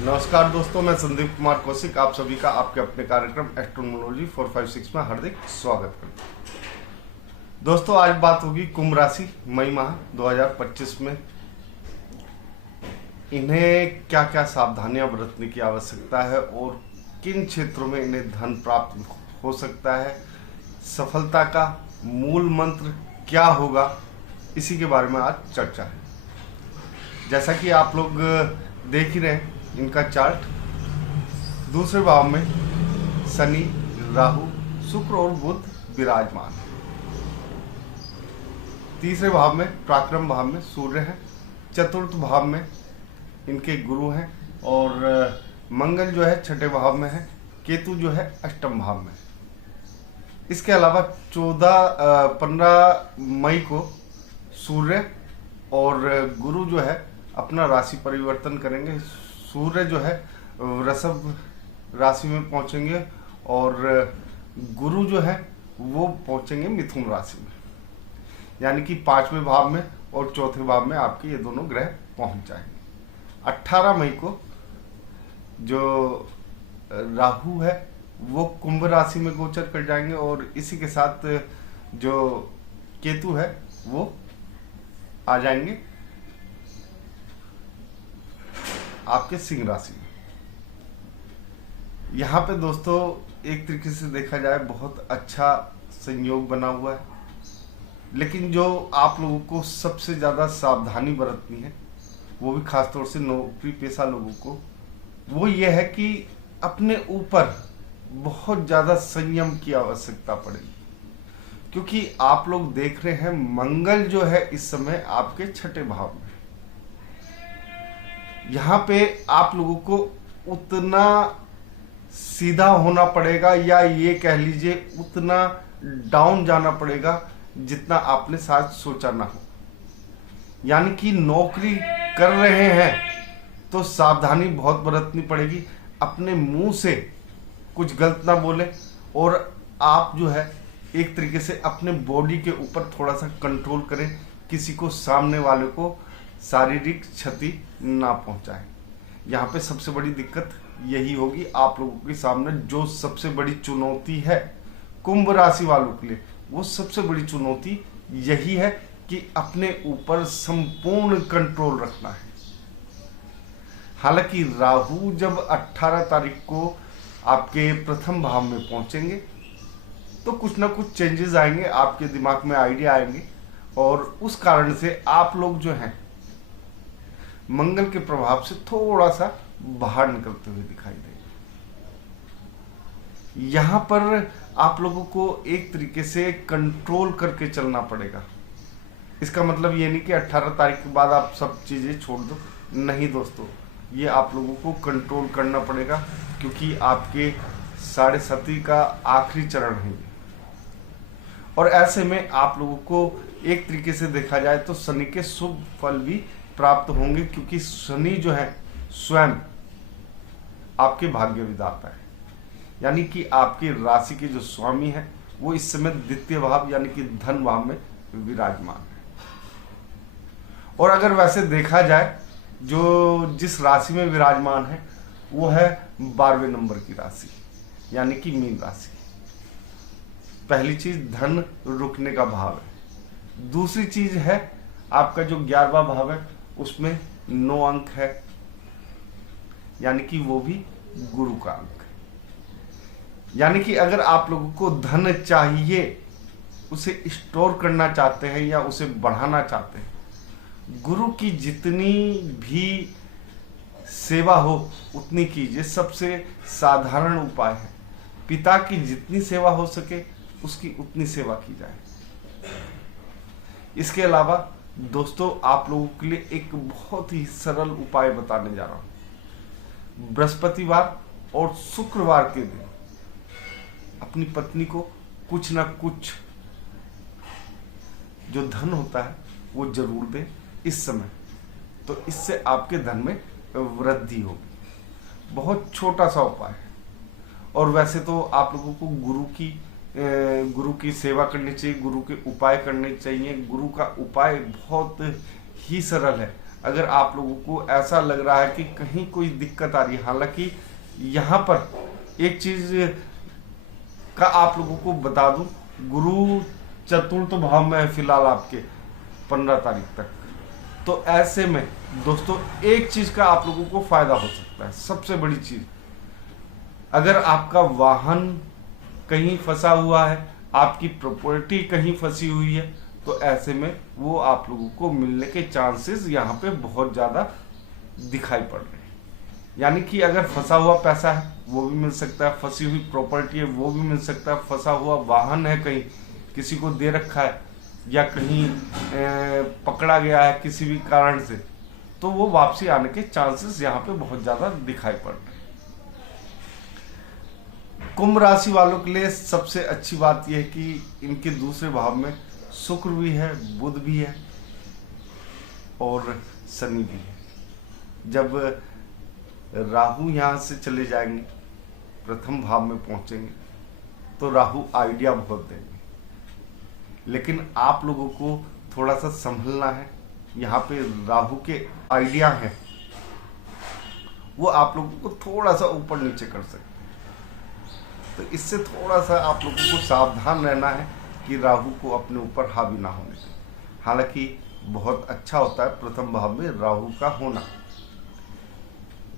नमस्कार दोस्तों, मैं संदीप कुमार कौशिक आप सभी का आपके अपने कार्यक्रम एस्ट्रोनोलॉजी 456 में हार्दिक स्वागत करता हूं। दोस्तों, आज बात होगी कुंभ राशि मई माह 2025 में इन्हें क्या क्या सावधानियां बरतने की आवश्यकता है और किन क्षेत्रों में इन्हें धन प्राप्त हो सकता है, सफलता का मूल मंत्र क्या होगा, इसी के बारे में आज चर्चा है। जैसा कि आप लोग देख ही रहे हैं, इनका चार्ट दूसरे भाव में शनि, राहु, शुक्र और बुध विराजमान है। तीसरे भाव में पराक्रम भाव में सूर्य है। चतुर्थ भाव में इनके गुरु हैं और मंगल जो है छठे भाव में है। केतु जो है अष्टम भाव में। इसके अलावा 15 मई को सूर्य और गुरु जो है अपना राशि परिवर्तन करेंगे। सूर्य जो है वृषभ राशि में पहुंचेंगे और गुरु जो है वो पहुंचेंगे मिथुन राशि में, यानी कि 5वें भाव में और चौथे भाव में आपके ये दोनों ग्रह पहुंच जाएंगे। 18 मई को जो राहु है वो कुंभ राशि में गोचर कर जाएंगे और इसी के साथ जो केतु है वो आ जाएंगे आपके सिंह राशि में। यहाँ पे दोस्तों एक तरीके से देखा जाए बहुत अच्छा संयोग बना हुआ है, लेकिन जो आप लोगों को सबसे ज्यादा सावधानी बरतनी है, वो भी खासतौर से नौकरी पेशा लोगों को, वो ये है कि अपने ऊपर बहुत ज्यादा संयम की आवश्यकता पड़ेगी। क्योंकि आप लोग देख रहे हैं मंगल जो है इस समय आपके छठे भाव में। यहाँ पे आप लोगों को उतना सीधा होना पड़ेगा या ये कह लीजिए उतना डाउन जाना पड़ेगा जितना आपने शायद सोचा ना हो। यानी कि नौकरी कर रहे हैं तो सावधानी बहुत बरतनी पड़ेगी, अपने मुंह से कुछ गलत ना बोले और आप जो है एक तरीके से अपने बॉडी के ऊपर थोड़ा सा कंट्रोल करें, किसी को सामने वाले को शारीरिक क्षति ना पहुंचाए। यहाँ पे सबसे बड़ी दिक्कत यही होगी आप लोगों के सामने। जो सबसे बड़ी चुनौती है कुंभ राशि वालों के लिए, वो सबसे बड़ी चुनौती यही है कि अपने ऊपर संपूर्ण कंट्रोल रखना है। हालांकि राहु जब 18 तारीख को आपके प्रथम भाव में पहुंचेंगे तो कुछ ना कुछ चेंजेस आएंगे, आपके दिमाग में आइडिया आएंगे और उस कारण से आप लोग जो हैं मंगल के प्रभाव से थोड़ा सा बाहर निकलते हुए दिखाई देंगे। यहां पर आप लोगों को एक तरीके से कंट्रोल करके चलना पड़ेगा। इसका मतलब ये नहीं कि 18 तारीख के बाद आप सब चीजें छोड़ दो, नहीं दोस्तों, ये आप लोगों को कंट्रोल करना पड़ेगा क्योंकि आपके 7.5 का आखिरी चरण है ये। और ऐसे में आप लोगों को एक तरीके से देखा जाए तो शनि के शुभ फल भी प्राप्त होंगे, क्योंकि शनि जो है स्वयं आपके भाग्य विधाता है। यानी कि आपकी राशि के जो स्वामी है वो इस समय द्वितीय भाव यानी कि धन भाव में विराजमान है। और अगर वैसे देखा जाए जो जिस राशि में विराजमान है वो है 12वें नंबर की राशि यानी कि मीन राशि। पहली चीज धन रुकने का भाव है। दूसरी चीज है आपका जो 11वां भाव है उसमें 9 अंक है, यानी कि वो भी गुरु का अंक है। यानी कि अगर आप लोगों को धन चाहिए, उसे स्टोर करना चाहते हैं या उसे बढ़ाना चाहते हैं, गुरु की जितनी भी सेवा हो उतनी कीजिए। सबसे साधारण उपाय है, पिता की जितनी सेवा हो सके उसकी उतनी सेवा की जाए। इसके अलावा दोस्तों आप लोगों के लिए एक बहुत ही सरल उपाय बताने जा रहा हूं। बृहस्पतिवार और शुक्रवार के दिन अपनी पत्नी को कुछ ना कुछ जो धन होता है वो जरूर दें इस समय, तो इससे आपके धन में वृद्धि होगी। बहुत छोटा सा उपाय है। और वैसे तो आप लोगों को गुरु की सेवा करनी चाहिए, गुरु के उपाय करने चाहिए। गुरु का उपाय बहुत ही सरल है। अगर आप लोगों को ऐसा लग रहा है कि कहीं कोई दिक्कत आ रही है, हालांकि यहाँ पर एक चीज का आप लोगों को बता दूं, गुरु चतुर्थ भाव में है फिलहाल आपके 15 तारीख तक। तो ऐसे में दोस्तों एक चीज का आप लोगों को फायदा हो सकता है, सबसे बड़ी चीज, अगर आपका वाहन कहीं फंसा हुआ है, आपकी प्रॉपर्टी कहीं फंसी हुई है, तो ऐसे में वो आप लोगों को मिलने के चांसेस यहाँ पे बहुत ज्यादा दिखाई पड़ रहे हैं। यानी कि अगर फंसा हुआ पैसा है वो भी मिल सकता है, फंसी हुई प्रॉपर्टी है वो भी मिल सकता है, फंसा हुआ वाहन है कहीं किसी को दे रखा है या कहीं पकड़ा गया है किसी भी कारण से, तो वो वापसी आने के चांसेस यहाँ पे बहुत ज्यादा दिखाई पड़ रहे हैं। कुंभ राशि वालों के लिए सबसे अच्छी बात यह है कि इनके दूसरे भाव में शुक्र भी है, बुध भी है और शनि भी है। जब राहु यहां से चले जाएंगे, प्रथम भाव में पहुंचेंगे, तो राहु आइडिया बहुत देंगे, लेकिन आप लोगों को थोड़ा सा संभलना है। यहाँ पे राहु के आइडिया हैं, वो आप लोगों को थोड़ा सा ऊपर नीचे कर सकते हैं, तो इससे थोड़ा सा आप लोगों को सावधान रहना है कि राहु को अपने ऊपर हावी ना होने दें। हालांकि बहुत अच्छा होता है प्रथम भाव में राहु का होना।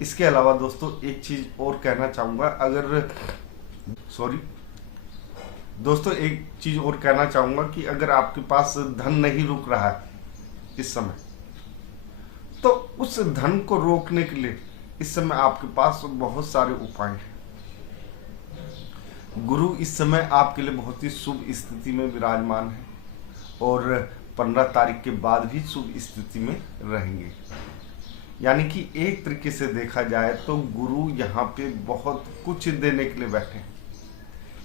इसके अलावा दोस्तों एक चीज और कहना चाहूंगा, एक चीज और कहना चाहूंगा कि अगर आपके पास धन नहीं रुक रहा है इस समय, तो उस धन को रोकने के लिए इस समय आपके पास बहुत सारे उपाय हैं। गुरु इस समय आपके लिए बहुत ही शुभ स्थिति में विराजमान है और 15 तारीख के बाद भी शुभ स्थिति में रहेंगे। यानी कि एक तरीके से देखा जाए तो गुरु यहाँ पे बहुत कुछ देने के लिए बैठे हैं।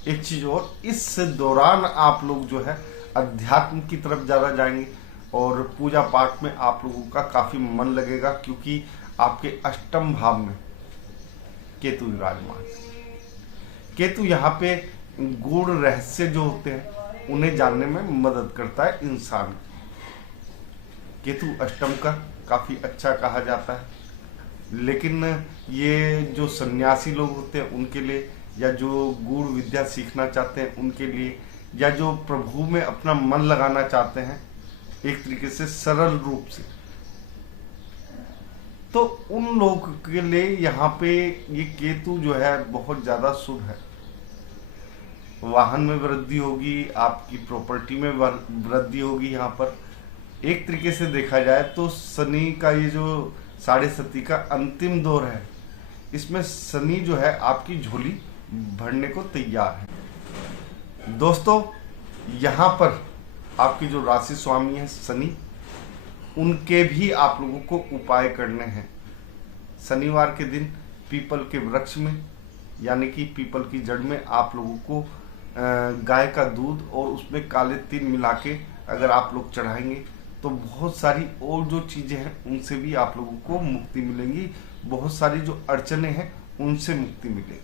एक चीज और, इस दौरान आप लोग जो है अध्यात्म की तरफ ज्यादा जाएंगे और पूजा पाठ में आप लोगों का काफी मन लगेगा, क्योंकि आपके अष्टम भाव में केतु विराजमान है। केतु यहाँ पे गूढ़ रहस्य जो होते हैं उन्हें जानने में मदद करता है इंसान। केतु अष्टम का काफी अच्छा कहा जाता है, लेकिन ये जो सन्यासी लोग होते हैं उनके लिए, या जो गूढ़ विद्या सीखना चाहते हैं उनके लिए, या जो प्रभु में अपना मन लगाना चाहते हैं एक तरीके से सरल रूप से, तो उन लोगों के लिए यहाँ पे ये केतु जो है बहुत ज्यादा शुभ है। वाहन में वृद्धि होगी, आपकी प्रॉपर्टी में वृद्धि होगी। यहाँ पर एक तरीके से देखा जाए तो शनि का ये जो 7.5 का अंतिम दौर है, इसमें शनि जो है आपकी झोली भरने को तैयार है। दोस्तों यहाँ पर आपके जो राशि स्वामी है शनि, उनके भी आप लोगों को उपाय करने हैं। शनिवार के दिन पीपल के वृक्ष में, यानी कि पीपल की जड़ में आप लोगों को गाय का दूध और उसमें काले तिल मिला के अगर आप लोग चढ़ाएंगे तो बहुत सारी और जो चीजें हैं उनसे भी आप लोगों को मुक्ति मिलेगी। बहुत सारी जो अड़चने हैं उनसे मुक्ति मिलेगी।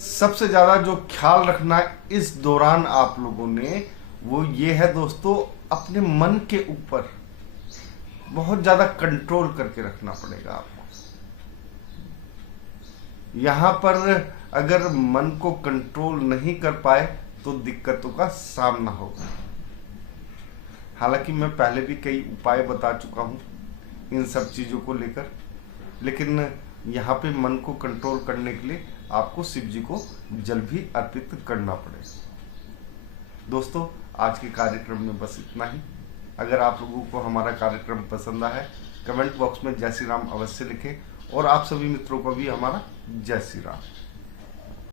सबसे ज्यादा जो ख्याल रखना है इस दौरान आप लोगों ने, वो ये है दोस्तों, अपने मन के ऊपर बहुत ज्यादा कंट्रोल करके रखना पड़ेगा आपको। यहाँ पर अगर मन को कंट्रोल नहीं कर पाए तो दिक्कतों का सामना होगा। हालांकि मैं पहले भी कई उपाय बता चुका हूँ इन सब चीजों को लेकर, लेकिन यहाँ पे मन को कंट्रोल करने के लिए आपको शिव जी को जल भी अर्पित करना पड़ेगा। दोस्तों आज के कार्यक्रम में बस इतना ही। अगर आप लोगों को हमारा कार्यक्रम पसंद आया है, कमेंट बॉक्स में जय श्री राम अवश्य लिखें और आप सभी मित्रों को भी हमारा जय श्री राम।